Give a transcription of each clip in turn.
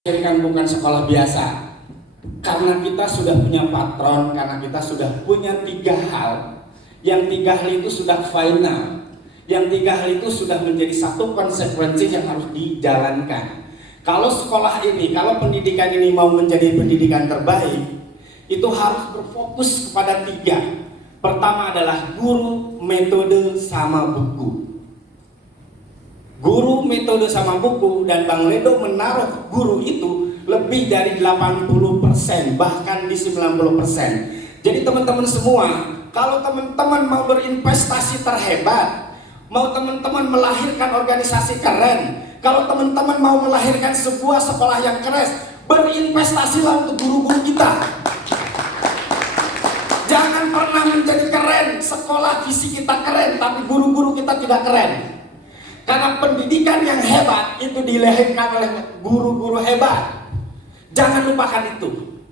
Kan bukan sekolah biasa, karena kita sudah punya patron, karena kita sudah punya 3 hal. Yang 3 hal itu sudah final, yang 3 hal itu sudah menjadi satu konsekuensi yang harus dijalankan. Kalau sekolah ini, kalau pendidikan ini mau menjadi pendidikan terbaik, itu harus berfokus kepada 3. Pertama adalah guru, metode, sama buku. Guru, metode, sama buku, dan Bang Ledo menaruh guru itu lebih dari 80%, bahkan di 90%. Jadi teman-teman semua, kalau teman-teman mau berinvestasi terhebat, mau teman-teman melahirkan organisasi keren, kalau teman-teman mau melahirkan sebuah sekolah yang keren, berinvestasilah untuk guru-guru kita. Jangan pernah menjadi keren, sekolah visi kita keren, tapi guru-guru kita tidak keren. Karena pendidikan yang hebat itu dilahirkan oleh guru-guru hebat. Jangan lupakan itu.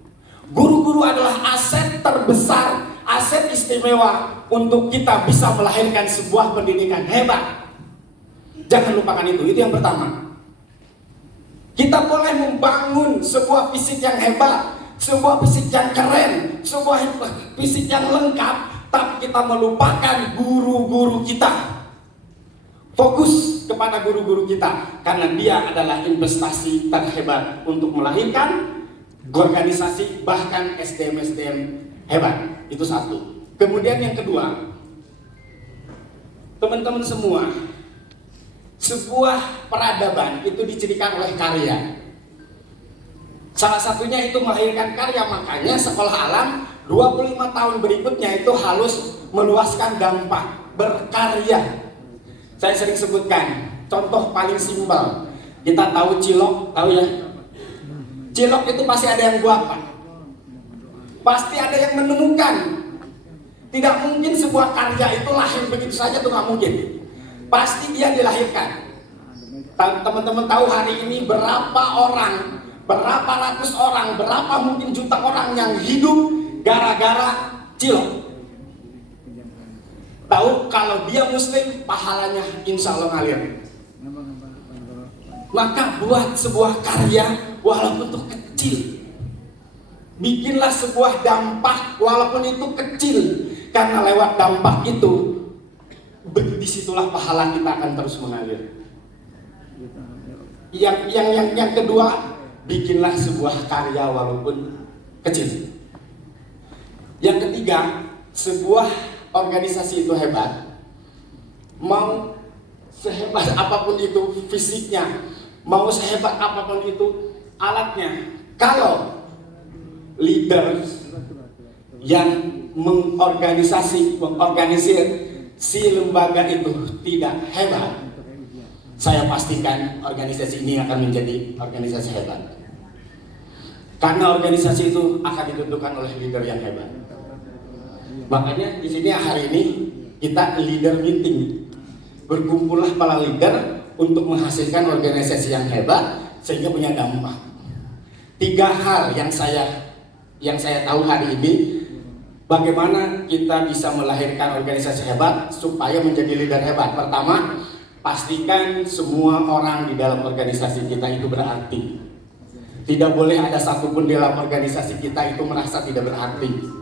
Guru-guru adalah aset terbesar, aset istimewa untuk kita bisa melahirkan sebuah pendidikan hebat. Jangan lupakan itu yang pertama. Kita boleh membangun sebuah fisik yang hebat, sebuah fisik yang keren, sebuah fisik yang lengkap, tapi kita melupakan guru-guru kita. Fokus kepada guru-guru kita, karena dia adalah investasi terhebat untuk melahirkan organisasi, bahkan SDM-SDM hebat. Itu satu. Kemudian yang kedua, teman-teman semua, sebuah peradaban itu dicirikan oleh karya. Salah satunya itu melahirkan karya, makanya sekolah alam 25 tahun berikutnya itu harus meluaskan dampak, berkarya. Saya sering sebutkan, contoh paling simpel, kita tahu cilok, tahu ya? Cilok itu pasti ada yang buat, pasti ada yang menemukan. Tidak mungkin sebuah karya itu lahir begitu saja, itu nggak mungkin. Pasti dia dilahirkan. Teman-teman tahu hari ini berapa orang, berapa ratus orang, berapa mungkin juta orang yang hidup gara-gara cilok. Tahu kalau dia muslim, pahalanya insya Allah ngalir. Maka buat sebuah karya walaupun itu kecil, bikinlah sebuah dampak walaupun itu kecil, karena lewat dampak itu disitulah pahala kita akan terus mengalir. Yang kedua, bikinlah sebuah karya walaupun kecil. Yang ketiga, sebuah organisasi itu hebat, mau sehebat apapun itu fisiknya, mau sehebat apapun itu alatnya, kalau leader yang mengorganisir si lembaga itu tidak hebat, saya pastikan organisasi ini akan menjadi organisasi hebat. Karena organisasi itu akan ditentukan oleh leader yang hebat. Makanya di sini hari ini kita leader meeting, berkumpullah para leader untuk menghasilkan organisasi yang hebat sehingga punya dampak. 3 hal yang saya tahu hari ini, bagaimana kita bisa melahirkan organisasi hebat supaya menjadi leader hebat. Pertama, pastikan semua orang di dalam organisasi kita itu berarti. Tidak boleh ada satupun di dalam organisasi kita itu merasa tidak berarti.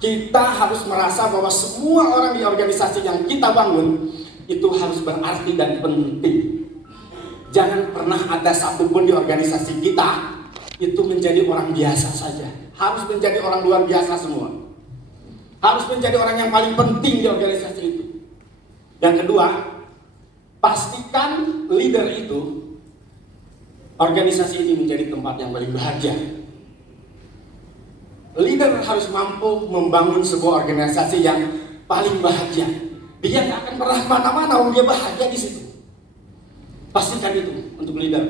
Kita harus merasa bahwa semua orang di organisasi yang kita bangun itu harus berarti dan penting. Jangan pernah ada satupun di organisasi kita itu menjadi orang biasa saja. Harus menjadi orang luar biasa semua. Harus menjadi orang yang paling penting di organisasi itu. Yang kedua, pastikan leader itu, organisasi ini menjadi tempat yang paling bahagia. Leader harus mampu membangun sebuah organisasi yang paling bahagia. Dia nggak akan pernah kemana-mana, dia bahagia di situ. Pastikan itu untuk leader.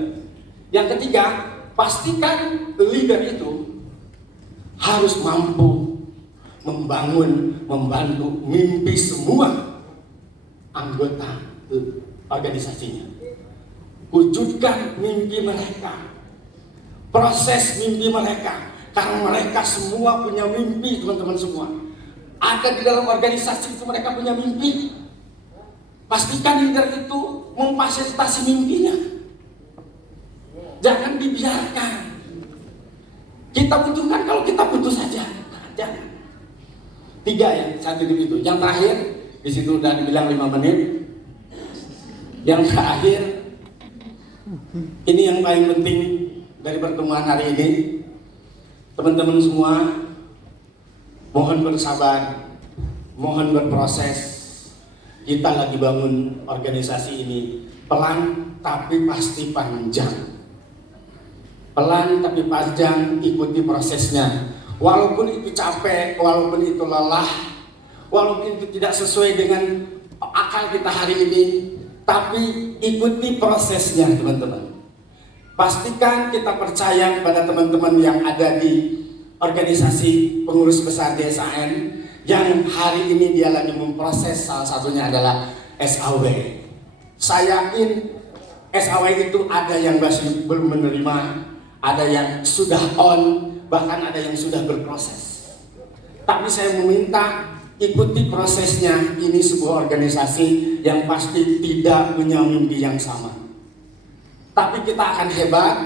Yang ketiga, pastikan leader itu harus mampu membantu mimpi semua anggota organisasinya. Wujudkan mimpi mereka, proses mimpi mereka. Karena mereka semua punya mimpi, teman-teman semua. Ada di dalam organisasi itu mereka punya mimpi. Pastikan leader itu memfasilitasi mimpinya. Jangan dibiarkan. Kita butuhkan kalau kita butuh saja. Jangan. 3 ya, 1 itu. Yang terakhir, di situ udah dibilang 5 menit. Yang terakhir, ini yang paling penting dari pertemuan hari ini. Teman-teman semua, mohon bersabar, mohon berproses. Kita lagi bangun organisasi ini pelan tapi pasti panjang. Pelan tapi panjang, ikuti prosesnya. Walaupun itu capek, walaupun itu lelah, walaupun itu tidak sesuai dengan akal kita hari ini, tapi ikuti prosesnya teman-teman. Pastikan kita percaya kepada teman-teman yang ada di organisasi pengurus besar DSAN yang hari ini dia lagi memproses, salah satunya adalah SAW. Saya yakin SAW itu ada yang masih belum menerima, ada yang sudah on, bahkan ada yang sudah berproses. Tapi saya meminta ikuti prosesnya. Ini sebuah organisasi yang pasti tidak punya mimpi yang sama. Tapi kita akan hebat,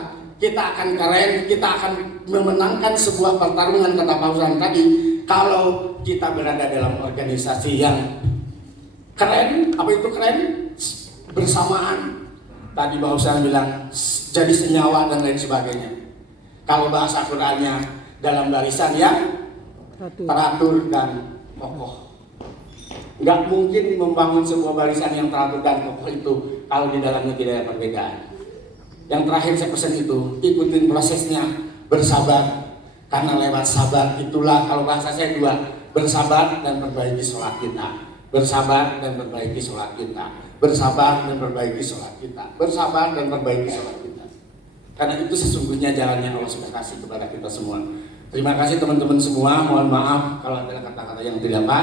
kita akan keren, kita akan memenangkan sebuah pertarungan kata Pak Husan tadi kalau kita berada dalam organisasi yang keren. Apa itu keren? Bersamaan. Tadi Pak Husan bilang jadi senyawa dan lain sebagainya. Kalau bahasa Qurannya dalam barisan yang teratur dan kokoh. Nggak mungkin membangun sebuah barisan yang teratur dan kokoh itu kalau di dalamnya tidak ada perbedaan. Yang terakhir saya pesan itu, ikutin prosesnya, bersabar. Karena lewat sabar itulah, kalau bahasa saya 2, bersabar dan perbaiki sholat kita. Bersabar dan perbaiki sholat kita. Bersabar dan perbaiki sholat kita. Bersabar dan perbaiki sholat kita. Karena itu sesungguhnya jalannya Allah sudah kasih kepada kita semua. Terima kasih teman-teman semua. Mohon maaf kalau ada kata-kata yang tidak pas.